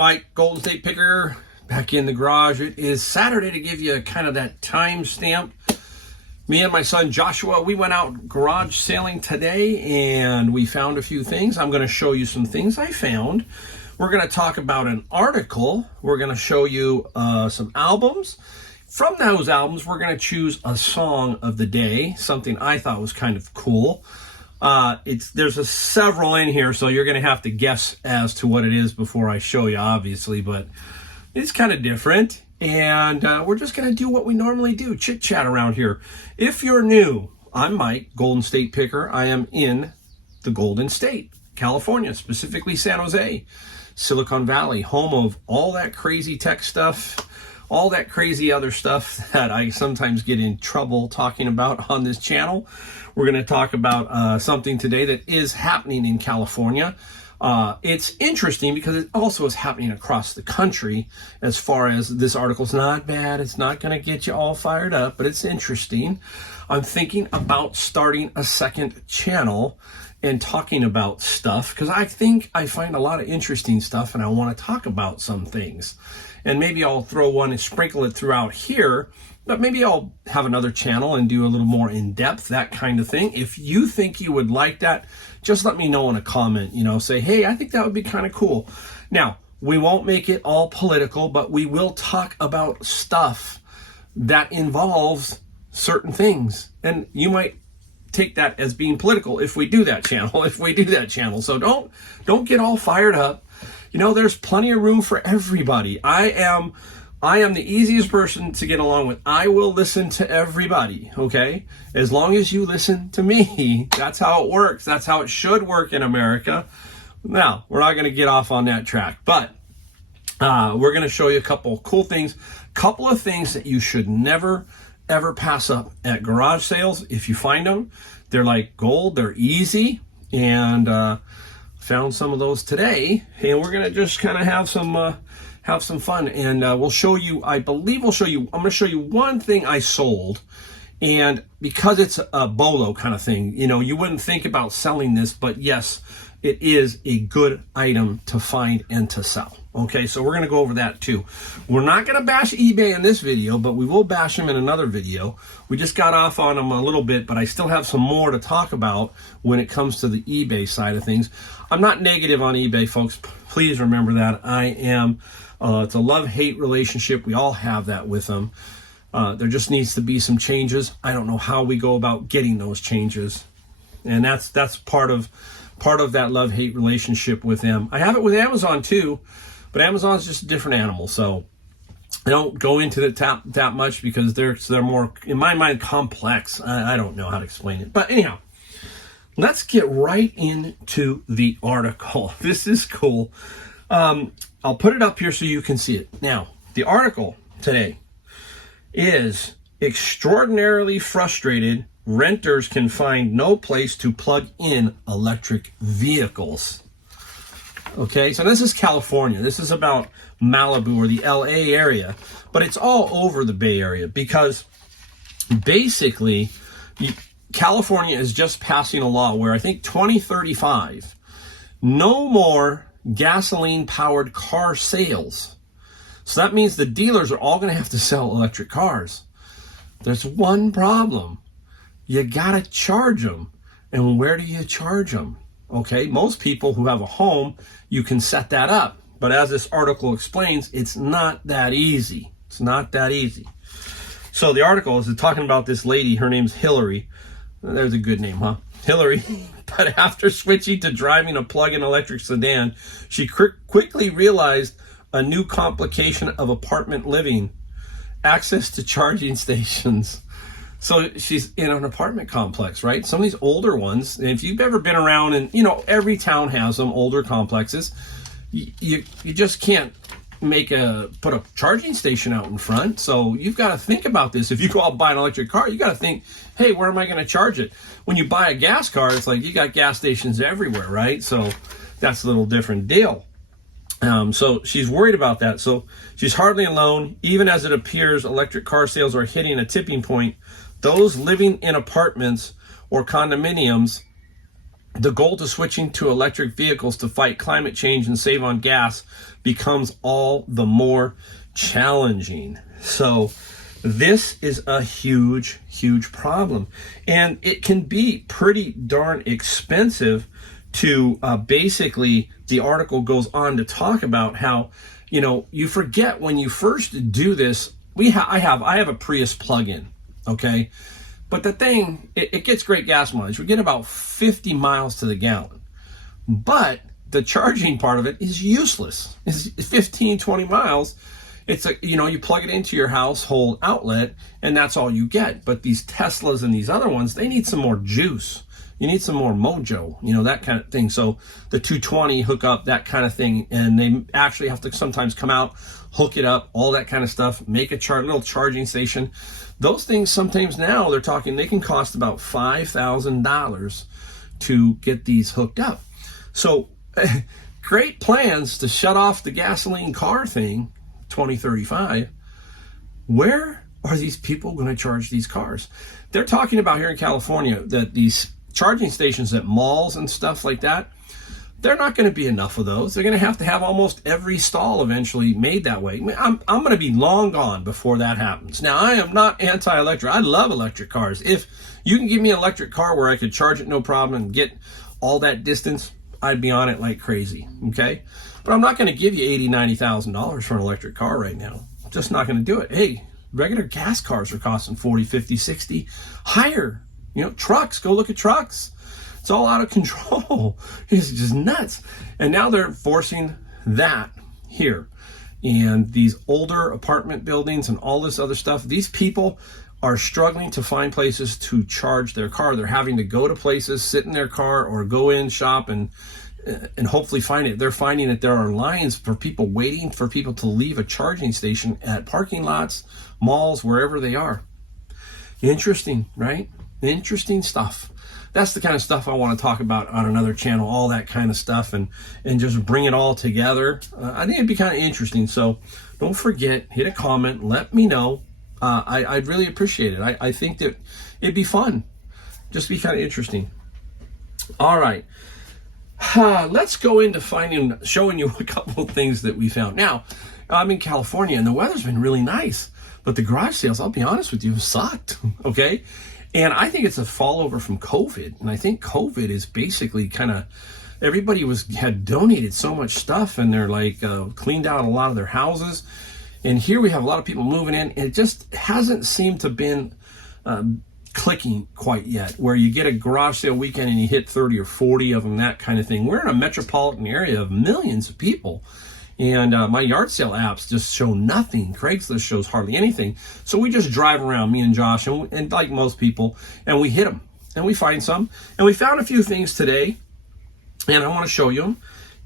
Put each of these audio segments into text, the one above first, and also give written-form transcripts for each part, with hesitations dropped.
Mike, Golden State Picker, back in the garage. It is Saturday to give you kind of that time stamp. Me and my son Joshua, we went out garage sailing today and we found a few things. I'm going to show you some things I found. We're going to talk about an article. We're going to show you some albums. From those albums, we're going to choose a song of the day, something I thought was kind of cool. There's several in here, so you're going to have to guess as to what it is before I show you, obviously, but it's kind of different. And we're just going to do what we normally do, chit-chat around here. If you're new, I'm Mike, Golden State Picker. I am in the Golden State, California, specifically San Jose, Silicon Valley, home of all that crazy tech stuff, all that crazy other stuff that I sometimes get in trouble talking about on this channel. We're going to talk about something today that is happening in California. It's interesting because it also is happening across the country. As far as this article's not bad, it's not going to get you all fired up, but it's interesting. I'm thinking about starting a second channel and talking about stuff because I think I find a lot of interesting stuff and I want to talk about some things. And maybe I'll throw one and sprinkle it throughout here, but maybe I'll have another channel and do a little more in-depth, that kind of thing. If you think you would like that, just let me know in a comment, say, hey, I think that would be kind of cool. Now, we won't make it all political, but we will talk about stuff that involves certain things. And you might take that as being political if we do that channel, So don't get all fired up. There's plenty of room for everybody. I am the easiest person to get along with. I will listen to everybody, okay? As long as you listen to me. That's how it works. That's how it should work in America. Now, we're not going to get off on that track, but we're going to show you a couple cool things, couple of things that you should never, ever pass up at garage sales. If you find them, they're like gold. They're easy, and found some of those today, and we're going to just kind of have some fun, and we'll show you, I'm going to show you one thing I sold, and because it's a bolo kind of thing, you wouldn't think about selling this, but yes, it is a good item to find and to sell. Okay, so we're going to go over that too. We're not going to bash eBay in this video, but we will bash them in another video. We just got off on them a little bit, but I still have some more to talk about when it comes to the eBay side of things. I'm not negative on eBay, folks. Please remember that. I am. It's a love-hate relationship. We all have that with them. There just needs to be some changes. I don't know how we go about getting those changes, and that's part of that love-hate relationship with them. I have it with Amazon too, but Amazon's just a different animal. So I don't go into it that much because they're more, in my mind, complex. I don't know how to explain it, but anyhow. Let's get right into the article. This is cool. I'll put it up here so you can see it. Now, the article today is extraordinarily frustrated. Renters can find no place to plug in electric vehicles. Okay, so this is California. This is about Malibu or the LA area, but it's all over the Bay Area because basically California is just passing a law where I think 2035, no more gasoline-powered car sales. So that means the dealers are all going to have to sell electric cars. There's one problem. You got to charge them. And where do you charge them? Okay, most people who have a home, you can set that up. But as this article explains, it's not that easy. It's not that easy. So the article is talking about this lady. Her name's Hillary. There's a good name, huh? Hillary. But after switching to driving a plug-in electric sedan, she quickly realized a new complication of apartment living: access to charging stations. So she's in an apartment complex, right? Some of these older ones, and if you've ever been around, and every town has them, older complexes, you just can't put a charging station out in front. So you've got to think about this. If you go out and buy an electric car, you got to think, hey, where am I going to charge it? When you buy a gas car, it's like you got gas stations everywhere, right? So that's a little different deal. So she's worried about that. So she's hardly alone. Even as it appears electric car sales are hitting a tipping point, those living in apartments or condominiums the goal to switching to electric vehicles to fight climate change and save on gas becomes all the more challenging. So this is a huge, huge problem. And it can be pretty darn expensive to basically, the article goes on to talk about how, you know, you forget when you first do this. I have a Prius plug-in, okay? But the thing, it gets great gas mileage. We get about 50 miles to the gallon. But the charging part of it is useless. It's 15, 20 miles. It's a, you know, you plug it into your household outlet and that's all you get. But these Teslas and these other ones, they need some more juice. You need some more mojo, you know, that kind of thing. So the 220 hook up, that kind of thing. And they actually have to sometimes come out, hook it up, all that kind of stuff, make a little charging station. Those things sometimes now they're talking, they can cost about $5,000 to get these hooked up. So great plans to shut off the gasoline car thing, 2035. Where are these people going to charge these cars? They're talking about here in California that these charging stations at malls and stuff like that, they're not going to be enough of those. They're going to have almost every stall eventually made that way. I'm going to be long gone before that happens. Now, I am not anti-electric. I love electric cars. If you can give me an electric car where I could charge it no problem and get all that distance, I'd be on it like crazy, okay? But I'm not going to give you $80,000, $90,000 for an electric car right now. I'm just not going to do it. Hey, regular gas cars are costing 40, 50, 60, higher. You know, trucks, go look at trucks. It's all out of control. It's just nuts. And now they're forcing that here. And these older apartment buildings and all this other stuff, these people are struggling to find places to charge their car. They're having to go to places, sit in their car, or go in, shop, and hopefully find it. They're finding that there are lines for people waiting for people to leave a charging station at parking lots, malls, wherever they are. Interesting, right? Interesting stuff. That's the kind of stuff I want to talk about on another channel, all that kind of stuff, and just bring it all together. I think it'd be kind of interesting. So don't forget, hit a comment, let me know. I'd really appreciate it. I think that it'd be fun. Just be kind of interesting. All right. Let's go into showing you a couple of things that we found. Now, I'm in California and the weather's been really nice, but the garage sales, I'll be honest with you, have sucked. Okay. And I think it's a fallover from COVID. And I think COVID is basically kind of, everybody had donated so much stuff and they're like cleaned out a lot of their houses. And here we have a lot of people moving in. And it just hasn't seemed to have been clicking quite yet, where you get a garage sale weekend and you hit 30 or 40 of them, that kind of thing. We're in a metropolitan area of millions of people. And my yard sale apps just show nothing. Craigslist shows hardly anything. So we just drive around, me and Josh, and like most people, and we hit them. And we find some. And we found a few things today, and I want to show you them.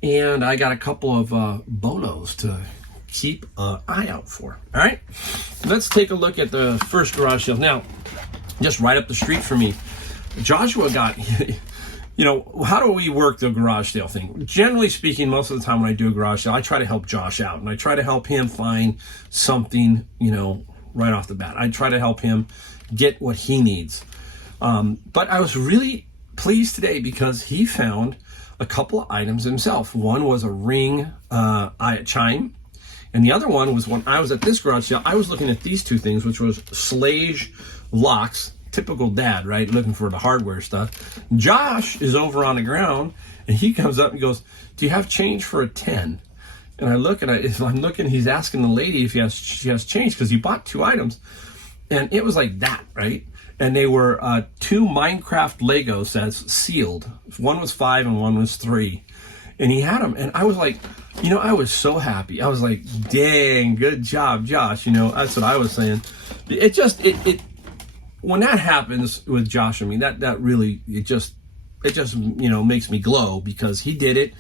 And I got a couple of bolos to keep an eye out for. All right? Let's take a look at the first garage sale. Now, just right up the street from me, Joshua got... You know, how do we work the garage sale thing? Generally speaking, most of the time when I do a garage sale, I try to help Josh out. And I try to help him find something, you know, right off the bat. I try to help him get what he needs. But I was really pleased today because he found a couple of items himself. One was a ring chime. And the other one was when I was at this garage sale, I was looking at these two things, which was Slage locks. Typical dad, right? Looking for the hardware stuff. Josh is over on the ground and he comes up and goes, "Do you have change for a 10? And I look and I'm looking, he's asking the lady if she has change because he bought two items. And it was like that, right? And they were two Minecraft Lego sets sealed. One was 5 and one was 3. And he had them. And I was like, you know, I was so happy. I was like, dang, good job, Josh. You know, that's what I was saying. It when that happens with Josh, I mean, that really, it just, you know, makes me glow because he did it.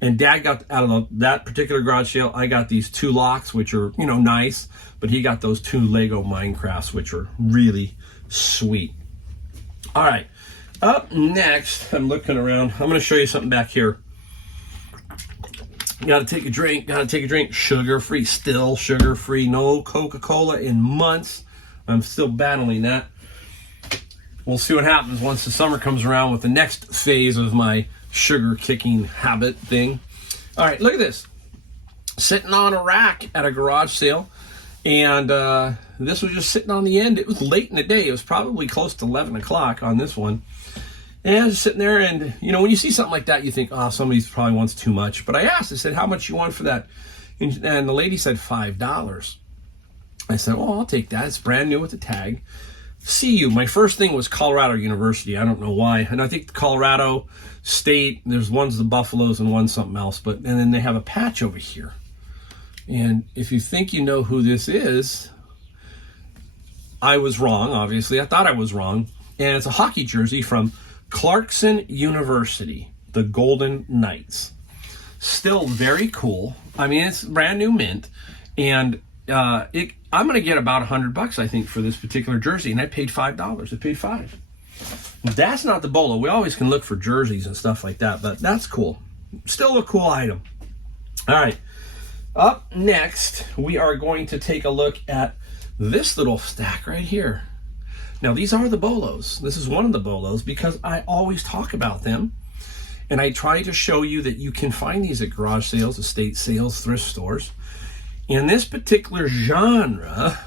And Dad got out of that particular garage sale, I got these two locks, which are, you know, nice, but he got those two Lego Minecrafts, which are really sweet. All right, up next, I'm looking around. I'm going to show you something back here. Got to take a drink, sugar-free, still sugar-free, no Coca-Cola in months. I'm still battling that. we'll see what happens once the summer comes around with the next phase of my sugar kicking habit thing. All right, look at this. Sitting on a rack at a garage sale, and this was just sitting on the end. It was late in the day. It was probably close to 11 o'clock on this one. And I was sitting there, and, you know, when you see something like that, you think, oh, somebody probably wants too much. But I asked, I said, how much you want for that? And the lady said $5. I said, well, I'll take that. It's brand new with the tag. CU, my first thing was Colorado University. I don't know why. And I think Colorado State, there's one's the Buffaloes and one's something else. And then they have a patch over here. And if you think you know who this is, I was wrong, obviously. I thought I was wrong. And it's a hockey jersey from Clarkson University, the Golden Knights. Still very cool. I mean, it's brand new mint. And I'm going to get about $100, I think, for this particular jersey. And I paid $5. I paid $5. That's not the bolo. We always can look for jerseys and stuff like that. But that's cool. Still a cool item. All right. Up next, we are going to take a look at this little stack right here. Now, these are the bolos. This is one of the bolos because I always talk about them. And I try to show you that you can find these at garage sales, estate sales, thrift stores. And this particular genre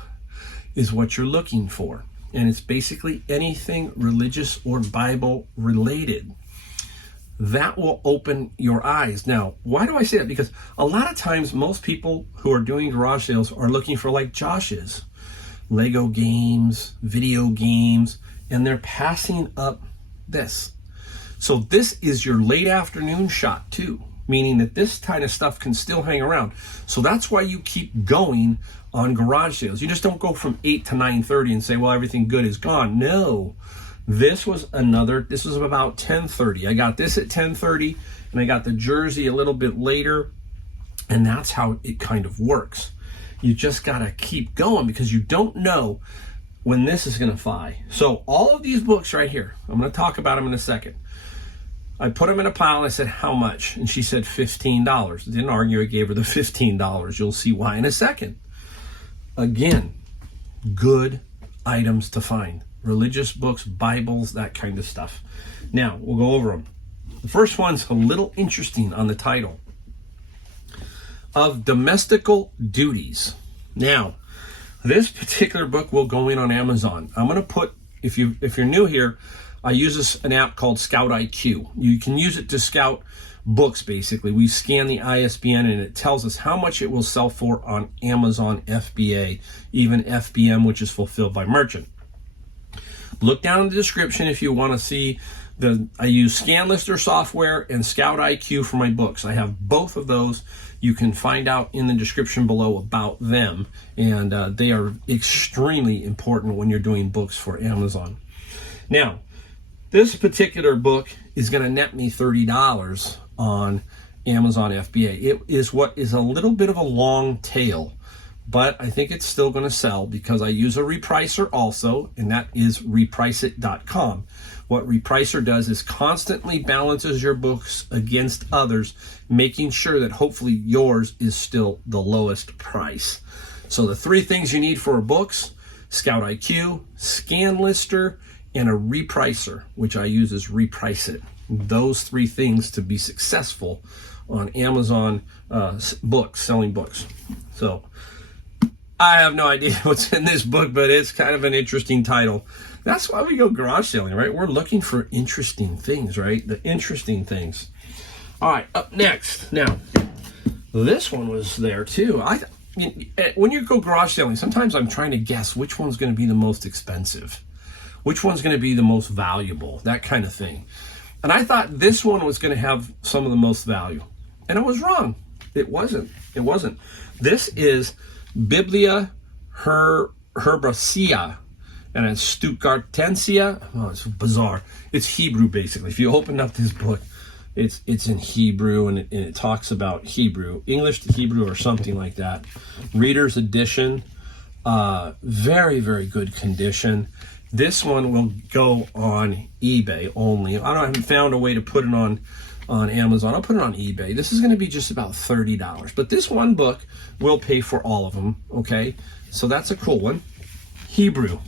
is what you're looking for. And it's basically anything religious or Bible related. That will open your eyes. Now, why do I say that? Because a lot of times most people who are doing garage sales are looking for, like Josh is, Lego games, video games, and they're passing up this. So this is your late afternoon shot too, meaning that this kind of stuff can still hang around. So that's why you keep going on garage sales. You just don't go from 8 to 9:30 and say, well, everything good is gone. No. This was about 10:30. I got this at 10:30, and I got the jersey a little bit later, and that's how it kind of works. You just got to keep going because you don't know when this is going to fly. So all of these books right here, I'm going to talk about them in a second. I put them in a pile, and I said, how much? And she said $15. I didn't argue. I gave her the $15. You'll see why in a second. Again, good items to find. Religious books, Bibles, that kind of stuff. Now, we'll go over them. The first one's a little interesting on the title. Of Domestical Duties. Now, this particular book will go in on Amazon. I'm going to put, if you're new here, I use an app called Scout IQ. You can use it to scout books, basically. We scan the ISBN and it tells us how much it will sell for on Amazon FBA, even FBM, which is fulfilled by merchant. Look down in the description if you want to see I use ScanLister software and Scout IQ for my books. I have both of those. You can find out in the description below about them, and they are extremely important when you're doing books for Amazon. Now, this particular book is going to net me $30 on Amazon FBA. It is what is a little bit of a long tail, but I think it's still going to sell because I use a repricer also, and that is repriceit.com. What Repricer does is constantly balances your books against others, making sure that hopefully yours is still the lowest price. So the three things you need for books: Scout IQ, ScanLister, and a repricer, which I use as Repriceit. Those three things to be successful on Amazon books, selling books. So I have no idea what's in this book, but it's kind of an interesting title. That's why we go garage selling, right? We're looking for interesting things, right? The interesting things. All right, up next. Now, this one was there too. When you go garage selling, sometimes I'm trying to guess which one's going to be the most expensive, which one's going to be the most valuable, that kind of thing. And I thought this one was going to have some of the most value. And I was wrong. It wasn't. It wasn't. This is Biblia Hebraica, and it's Stuttgartensia. Oh, it's bizarre. It's Hebrew, basically. If you open up this book, it's in Hebrew, and it talks about Hebrew, English to Hebrew or something like that. Reader's edition. Very, very good condition. This one will go on eBay only. I haven't found a way to put it on Amazon. I'll put it on eBay. This is going to be just about $30. But this one book will pay for all of them, okay? So that's a cool one. Hebrew.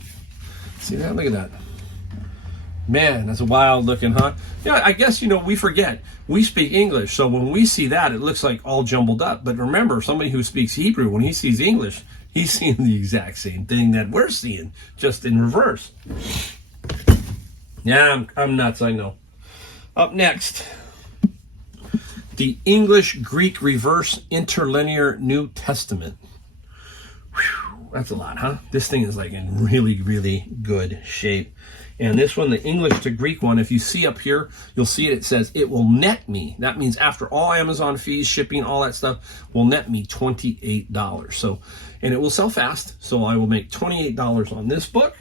See that? Look at that. Man, that's wild looking, huh? Yeah, I guess, we forget. We speak English, so when we see that, it looks like all jumbled up. But remember, somebody who speaks Hebrew, when he sees English, he's seeing the exact same thing that we're seeing, just in reverse. Yeah, I'm nuts, I know. Up next, the English-Greek Reverse Interlinear New Testament. Whew, that's a lot, huh? This thing is like in really, really good shape. And this one, the English to Greek one, if you see up here, you'll see it says, it will net me. That means after all Amazon fees, shipping, all that stuff, will net me $28. So, and it will sell fast. So I will make $28 on this book.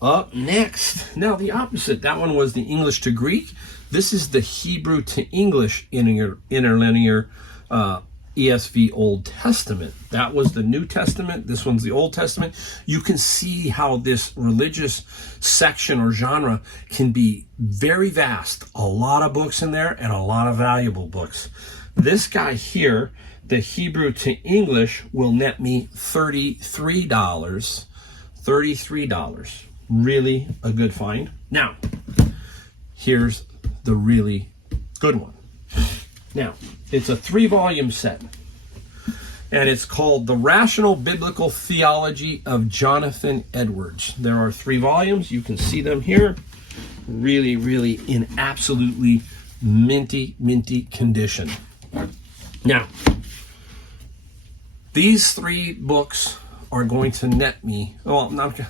Up next, now the opposite. That one was the English to Greek. This is the Hebrew to English interlinear ESV Old Testament. That was the New Testament. This one's the Old Testament. You can see how this religious section or genre can be very vast. A lot of books in there and a lot of valuable books. This guy here, the Hebrew to English, will net me $33. $33. Really a good find. Now, here's the really good one. Now, it's a 3-volume set, and it's called The Rational Biblical Theology of Jonathan Edwards. There are 3 volumes. You can see them here. Really, really in absolutely minty, minty condition. Now, these 3 books are going to net me, well, I'm not going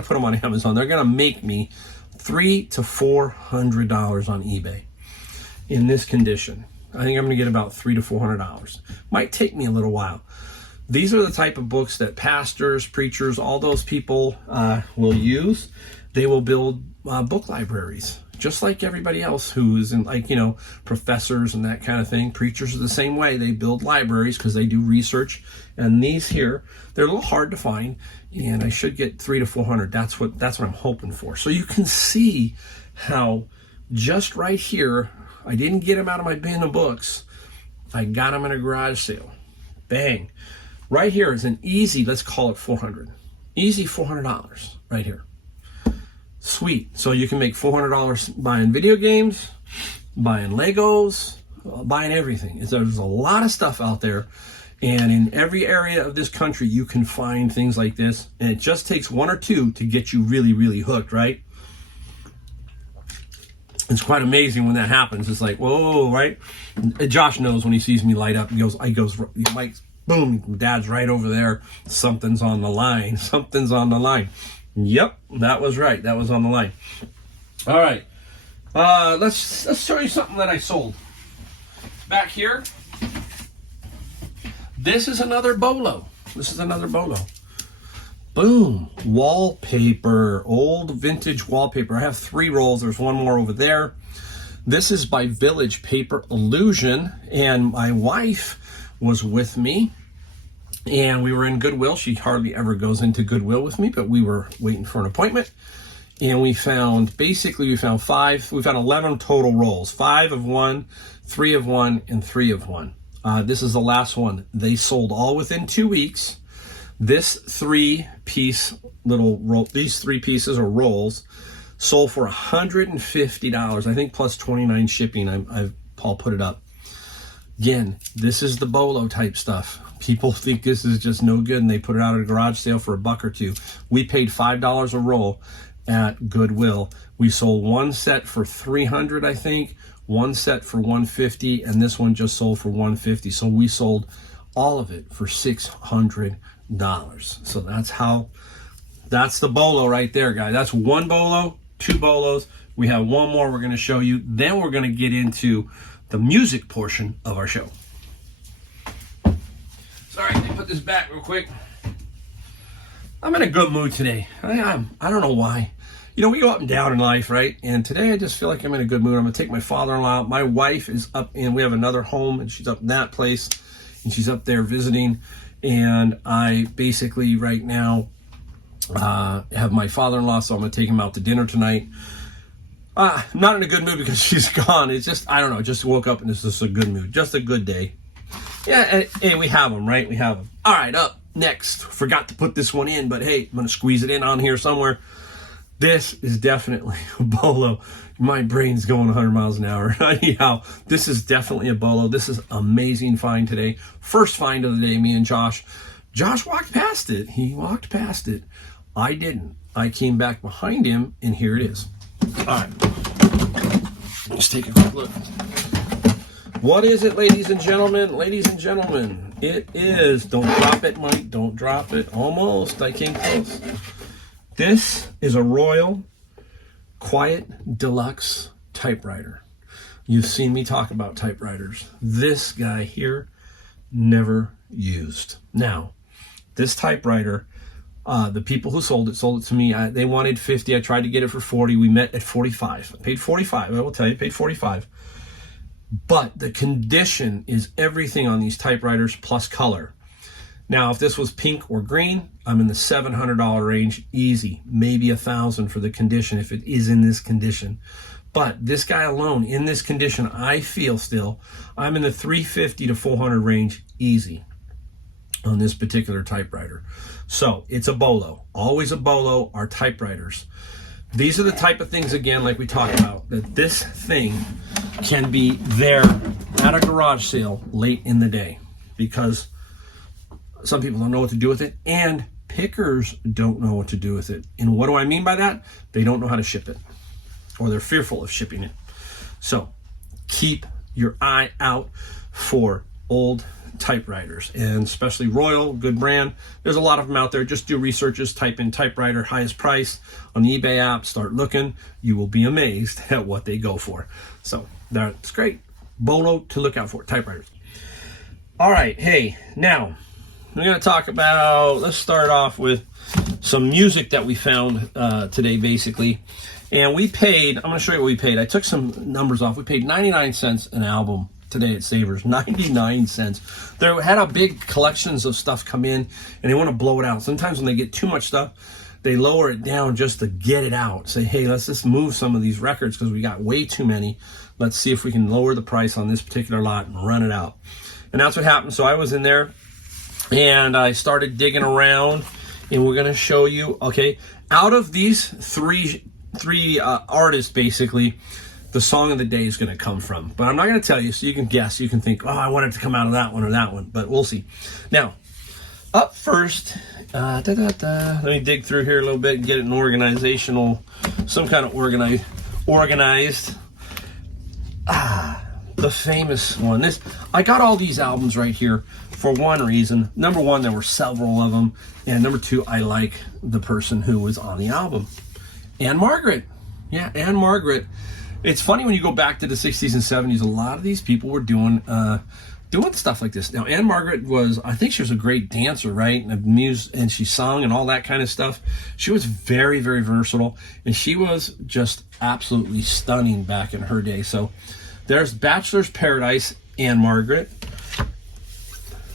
to put them on Amazon. They're going to make me $300 to $400 on eBay in this condition. I think I'm going to get about $300 to $400. Might take me a little while. These are the type of books that pastors, preachers, all those people will use. They will build book libraries, just like everybody else who's in, professors and that kind of thing. Preachers are the same way. They build libraries because they do research. And these here, they're a little hard to find, and I should get $300 to $400. That's what I'm hoping for. So you can see how just right here, I didn't get them out of my bin of books. I got them in a garage sale. Bang. Right here is an easy, let's call it $400. Easy $400 right here. Sweet. So you can make $400 buying video games, buying Legos, buying everything. There's a lot of stuff out there. And in every area of this country, you can find things like this. And it just takes 1 or 2 to get you really, really hooked, right? It's quite amazing when that happens. It's like, whoa, right? And Josh knows when he sees me light up. He goes, Mike, boom, Dad's right over there. Something's on the line. Something's on the line. Yep, that was right. That was on the line. All right. Let's show you something that I sold. Back here. This is another bolo. Boom. Wallpaper. Old vintage wallpaper. I have 3 rolls. There's one more over there. This is by Village Paper Illusion. And my wife was with me. And we were in Goodwill. She hardly ever goes into Goodwill with me, but we were waiting for an appointment. And we found 11 total rolls. 5 of one, 3 of one, and 3 of one. This is the last one. They sold all within 2 weeks. This 3-piece little roll, these 3 pieces or rolls sold for $150. I think plus 29 shipping. Paul put it up. Again, this is the bolo type stuff. People think this is just no good and they put it out at a garage sale for $1 or $2. We paid $5 a roll at Goodwill. We sold one set for $300, I think, one set for $150, and this one just sold for $150. So we sold all of it for $600. So that's the bolo right there, guys. That's 1 bolo, 2 bolos. We have one more we're going to show you. Then we're going to get into the music portion of our show. Sorry, let me put this back real quick. I'm in a good mood today. I don't know why. We go up and down in life, right? And today I just feel like I'm in a good mood. I'm going to take my father-in-law out. My wife is up, and we have another home, and she's up in that place, and she's up there visiting. And I basically right now have my father-in-law, so I'm going to take him out to dinner tonight. I'm not in a good mood because she's gone. It's just, I don't know, just woke up and it's just a good mood. Just a good day. Yeah, and we have them, right? We have them. All right, up next. Forgot to put this one in, but hey, I'm going to squeeze it in on here somewhere. This is definitely a bolo. My brain's going 100 miles an hour. Anyhow, this is definitely a bolo. This is amazing find today. First find of the day, me and Josh. Josh walked past it. He walked past it. I didn't. I came back behind him, and here it is. All right. Let's take a quick look. What is it, ladies and gentlemen? Ladies and gentlemen, it is, don't drop it, Mike. Don't drop it. Almost. I came close. This is a Royal Quiet Deluxe typewriter. You've seen me talk about typewriters. This guy here, never used. Now, this typewriter, the people who sold it to me. They wanted 50. I tried to get it for 40. We met at 45. I paid 45. I will tell you, I paid 45. But the condition is everything on these typewriters plus color. Now, if this was pink or green, I'm in the $700 range, easy. Maybe $1,000 for the condition if it is in this condition. But this guy alone, in this condition, I feel still, I'm in the $350 to $400 range, easy, on this particular typewriter. So, it's a bolo. Always a bolo, our typewriters. These are the type of things, again, like we talked about, that this thing can be there at a garage sale late in the day. Because some people don't know what to do with it, and pickers don't know what to do with it. And what do I mean by that? They don't know how to ship it, or they're fearful of shipping it. So keep your eye out for old typewriters, and especially Royal, good brand. There's a lot of them out there. Just do researches, type in typewriter, highest price on the eBay app, start looking. You will be amazed at what they go for. So that's great. Bolo to look out for, typewriters. All right, hey, now, we're going to talk about, let's start off with some music that we found today, basically. And we paid, I'm going to show you what we paid. I took some numbers off. We paid 99 cents an album today at Savers. 99 cents. They had a big collections of stuff come in, and they want to blow it out. Sometimes when they get too much stuff, they lower it down just to get it out. Say, hey, let's just move some of these records because we got way too many. Let's see if we can lower the price on this particular lot and run it out. And that's what happened. So I was in there, and I started digging around, and we're going to show you, okay, out of these three artists, basically, the song of the day is going to come from. But I'm not going to tell you, so you can guess. You can think, oh, I want it to come out of that one or that one, but we'll see. Now, up first, let me dig through here a little bit and get it in organizational, some kind of organized. The famous one. I got all these albums right here for one reason. Number one, there were several of them. And number two, I like the person who was on the album. Anne Margaret. Yeah, Anne Margaret. It's funny when you go back to the 60s and 70s, a lot of these people were doing stuff like this. Now, Anne Margaret was, I think she was a great dancer, right? And she sung and all that kind of stuff. She was very, very versatile. And she was just absolutely stunning back in her day. So there's Bachelor's Paradise, Anne Margaret.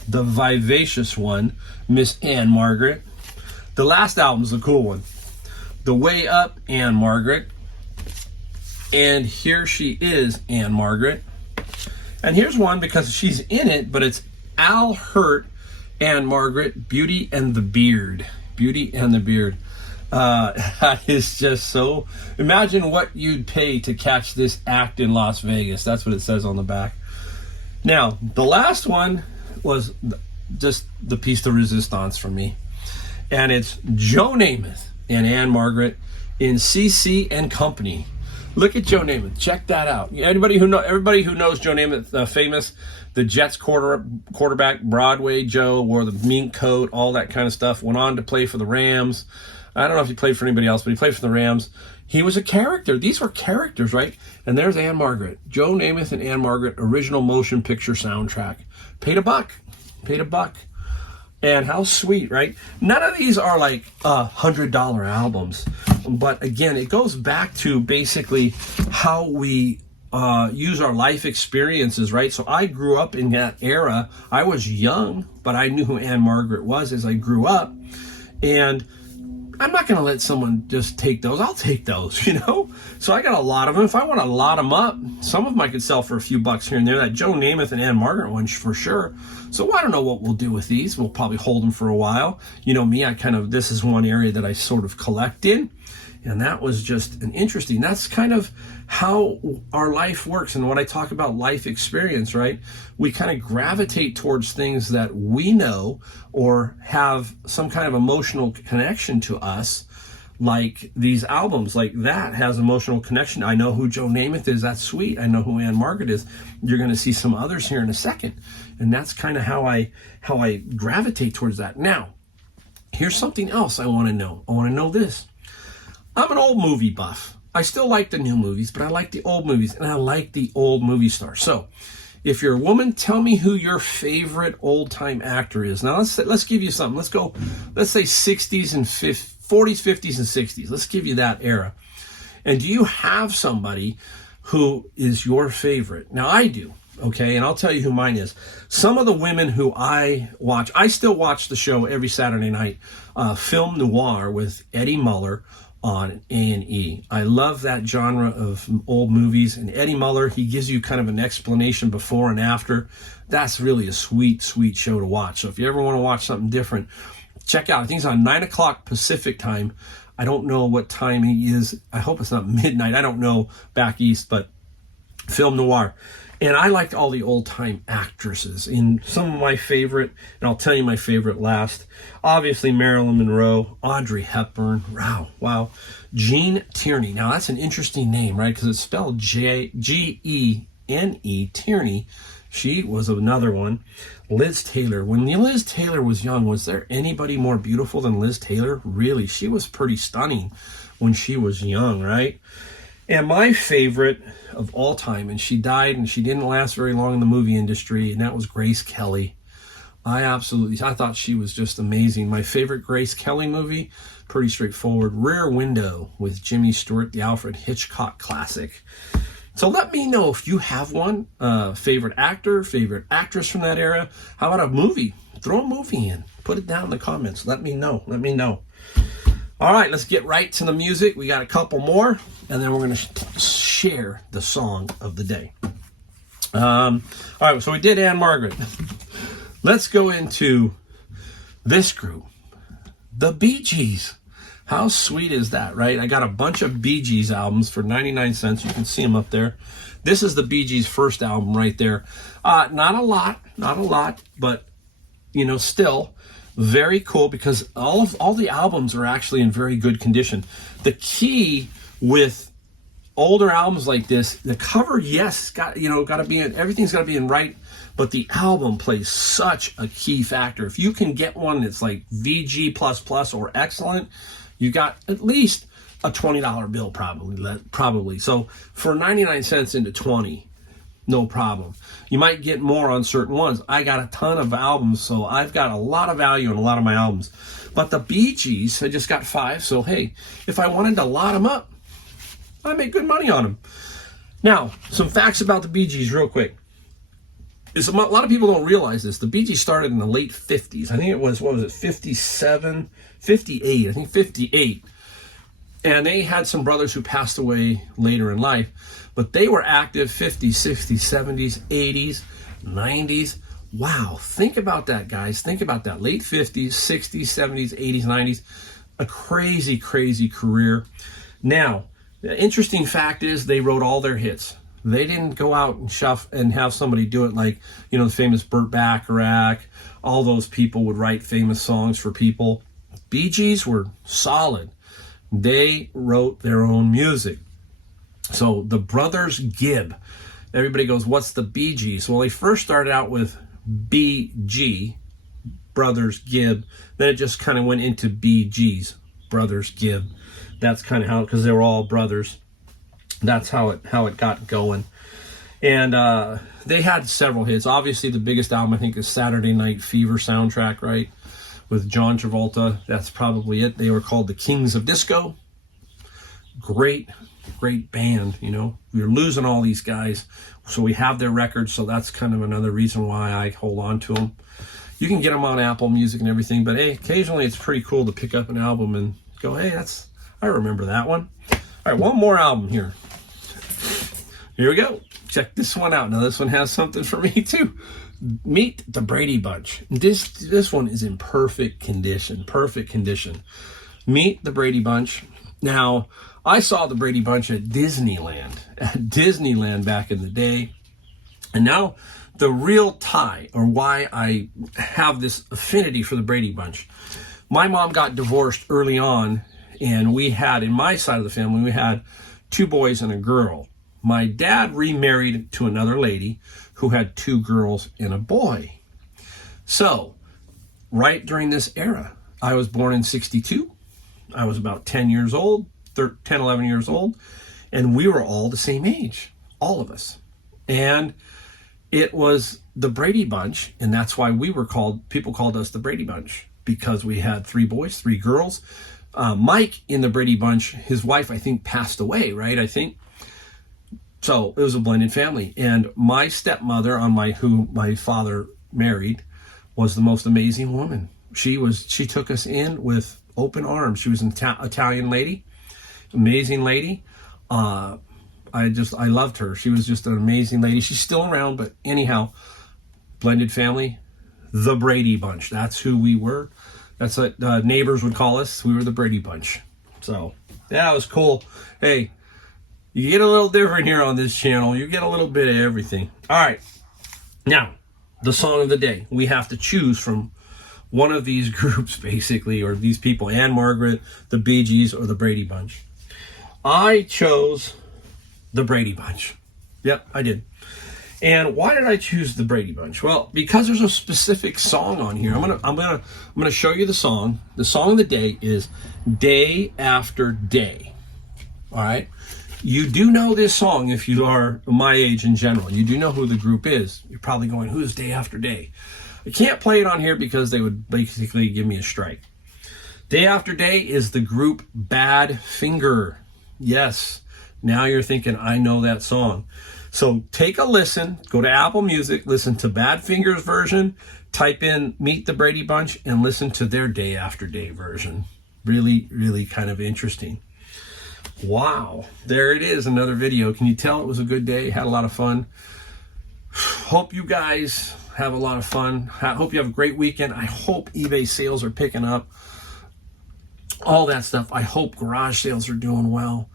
The Vivacious One, Miss Anne Margaret. The last album's a cool one. The Way Up, Anne Margaret. And Here She Is, Anne Margaret. And here's one because she's in it, but it's Al Hurt, Anne Margaret, Beauty and the Beard. Beauty and the Beard. That is just so, imagine what you'd pay to catch this act in Las Vegas. That's what it says on the back. Now, the last one was just the piece de resistance for me. And it's Joe Namath and Anne Margaret in CC and Company. Look at Joe Namath. Check that out. Everybody who knows Joe Namath, famous, the Jets quarterback, Broadway Joe, wore the mink coat, all that kind of stuff. Went on to play for the Rams. I don't know if he played for anybody else, but he played for the Rams. He was a character. These were characters, right? And there's Anne Margaret. Joe Namath and Anne Margaret, original motion picture soundtrack. Paid $1. And how sweet, right? None of these are like $100 albums. But again, it goes back to basically how we use our life experiences, right? So I grew up in that era. I was young, but I knew who Anne Margaret was as I grew up. And I'm not going to let someone just take those. I'll take those, you know? So I got a lot of them. If I want to lot them up, some of them I could sell for a few bucks here and there. That Joe Namath and Anne Margaret one for sure. So I don't know what we'll do with these. We'll probably hold them for a while. You know me, this is one area that I sort of collect in. And that was just an interesting, that's kind of how our life works. And when I talk about life experience, right, we kind of gravitate towards things that we know or have some kind of emotional connection to us. Like these albums, like that has emotional connection. I know who Joe Namath is. That's sweet. I know who Anne Margaret is. You're going to see some others here in a second. And that's kind of how I gravitate towards that. Now, here's something else I want to know. I want to know this. I'm an old movie buff. I still like the new movies, but I like the old movies, and I like the old movie stars. So if you're a woman, tell me who your favorite old-time actor is. Now, let's give you something. Let's say 60s and 50s. 40s, 50s, and 60s. Let's give you that era. And do you have somebody who is your favorite? Now, I do, okay? And I'll tell you who mine is. Some of the women who I watch, I still watch the show every Saturday night, Film Noir with Eddie Muller on A&E. I love that genre of old movies. And Eddie Muller, he gives you kind of an explanation before and after. That's really a sweet, sweet show to watch. So if you ever want to watch something different, check out. I think it's on 9 o'clock Pacific time. I don't know what time he is. I hope it's not midnight. I don't know back east, but Film Noir. And I liked all the old-time actresses. And some of my favorite, and I'll tell you my favorite last, obviously Marilyn Monroe, Audrey Hepburn, wow. Jean Tierney. Now, that's an interesting name, right? Because it's spelled Gene, Tierney. She was another one. Liz Taylor. When Liz Taylor was young, was there anybody more beautiful than Liz Taylor? Really, she was pretty stunning when she was young, right? And my favorite of all time, and she died and she didn't last very long in the movie industry, and that was Grace Kelly. I thought she was just amazing. My favorite Grace Kelly movie, pretty straightforward, Rear Window with Jimmy Stewart, the Alfred Hitchcock classic. So let me know if you have one, favorite actor, favorite actress from that era. How about a movie? Throw a movie in. Put it down in the comments. Let me know. All right, let's get right to the music. We got a couple more, and then we're going to share the song of the day. All right, so we did Anne Margaret. Let's go into this group, the Bee Gees. How sweet is that, right? I got a bunch of Bee Gees albums for 99 cents. You can see them up there. This is the Bee Gees' first album right there. Not a lot, but, still very cool because all the albums are actually in very good condition. The key with older albums like this, the cover, yes, got to be in, everything's got to be in right, but the album plays such a key factor. If you can get one that's like VG++ or excellent, you got at least a $20 bill probably. So for 99 cents into 20, no problem. You might get more on certain ones. I got a ton of albums, so I've got a lot of value in a lot of my albums. But the Bee Gees, I just got 5, so hey, if I wanted to lot them up, I make good money on them. Now, some facts about the Bee Gees real quick. A lot of people don't realize this. The Bee Gees started in the late 50s. I think it was, 57, 58. I think 58. And they had some brothers who passed away later in life. But they were active 50s, 60s, 70s, 80s, 90s. Wow. Think about that, guys. Think about that. Late 50s, 60s, 70s, 80s, 90s. A crazy, crazy career. Now, the interesting fact is they wrote all their hits. They didn't go out and have somebody do it like, the famous Burt Bacharach. All those people would write famous songs for people. Bee Gees were solid. They wrote their own music. So the Brothers Gibb. Everybody goes, what's the Bee Gees? Well, they first started out with BG, Brothers Gibb. Then it just kind of went into Bee Gees, Brothers Gibb. That's kind of how, because they were all brothers. That's how it got going. And they had several hits. Obviously, the biggest album, I think, is Saturday Night Fever soundtrack, right? With John Travolta. That's probably it. They were called the Kings of Disco. Great band, We're losing all these guys. So we have their records, so that's kind of another reason why I hold on to them. You can get them on Apple Music and everything, but hey, occasionally it's pretty cool to pick up an album and go, hey, I remember that one. All right, one more album here. Here we go. Check this one out. Now, this one has something for me, too. Meet the Brady Bunch. This one is in perfect condition. Meet the Brady Bunch. Now, I saw the Brady Bunch at Disneyland back in the day. And now the real tie, or why I have this affinity for the Brady Bunch. My mom got divorced early on, and we had, in my side of the family, we had 2 boys and a girl. My dad remarried to another lady who had 2 girls and a boy. So, right during this era, I was born in 62. I was about 10 years old, 10, 11 years old, and we were all the same age, all of us. And it was the Brady Bunch, and that's why people called us the Brady Bunch, because we had 3 boys, 3 girls. Mike in the Brady Bunch, his wife, I think, passed away, right? I think. So it was a blended family. And my stepmother, who my father married, was the most amazing woman. She took us in with open arms. She was an Italian lady, amazing lady. I loved her. She was just an amazing lady. She's still around, but anyhow, blended family, the Brady Bunch. That's who we were. That's what neighbors would call us. We were the Brady Bunch. So that was cool. Hey, you get a little different here on this channel. You get a little bit of everything. All right. Now, the song of the day. We have to choose from one of these groups, basically, or these people, Anne Margaret, the Bee Gees, or the Brady Bunch. I chose the Brady Bunch. Yep, I did. And why did I choose the Brady Bunch? Well, because there's a specific song on here. I'm gonna show you the song. The song of the day is Day After Day. All right. You do know this song if you are my age in general. You do know who the group is. You're probably going, who is Day After Day? I can't play it on here because they would basically give me a strike. Day After Day is the group Badfinger. Yes, now you're thinking, I know that song. So take a listen, go to Apple Music, listen to Badfinger's version, type in Meet the Brady Bunch, and listen to their Day After Day version. Really, really kind of interesting. Wow, there it is, another video. Can you tell it was a good day? Had a lot of fun. Hope you guys have a lot of fun. I hope you have a great weekend. I hope eBay sales are picking up. All that stuff. I hope garage sales are doing well.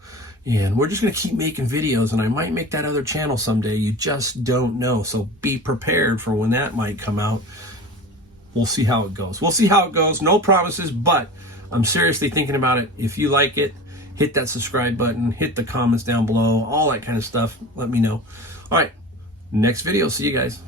And we're just going to keep making videos, and I might make that other channel someday. You just don't know. So be prepared for when that might come out. We'll see how it goes. We'll see how it goes. No promises, but I'm seriously thinking about it. If you like it, hit that subscribe button, hit the comments down below, all that kind of stuff. Let me know. All right, next video. See you guys.